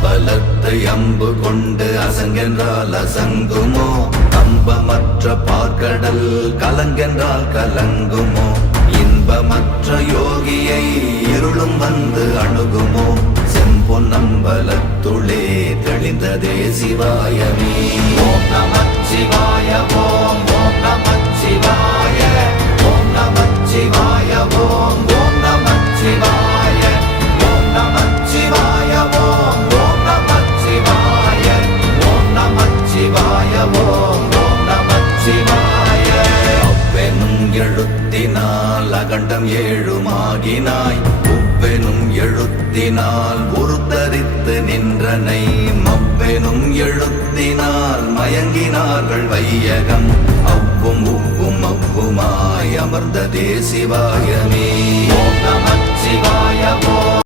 அம்பலத்தை அம்பு கொண்டு அசங்கென்றால் அசங்குமோ கம்பமற்ற பார்க்கடல் கலங்கென்றால் கலங்குமோ இன்பமற்ற யோகியை இருளும் வந்து அணுகுமோ செம்பொன்னம்பலத்துளே தெளிந்ததே சிவாயமே. ஓம் நமச்சிவாய ஓம் ஓம் நமச்சிவாய ஓம் நமச்சிவாய ஓம் ஓம் நமச்சிவாய ஓம் நமச்சிவாய ஓம் ஓம் நமச்சிவாய ஓம் நமச்சிவாய ஓம் ஓம் நமச்சிவாய. அவ்வெனும் எழுத்தினால் அகண்டம் ஏழுமாகினாய் உவ்வெனும் எழுத்தினால் உருத்தரித்து நின்றனை மவ்வெனும் எழுத்தினால் மயங்கினார்கள் வையகம் அவ்வும் உவ்வும் அவ்வுமாய் அமர்ந்ததே சிவாயமே. ஓம் நமச்சிவாய ஓம்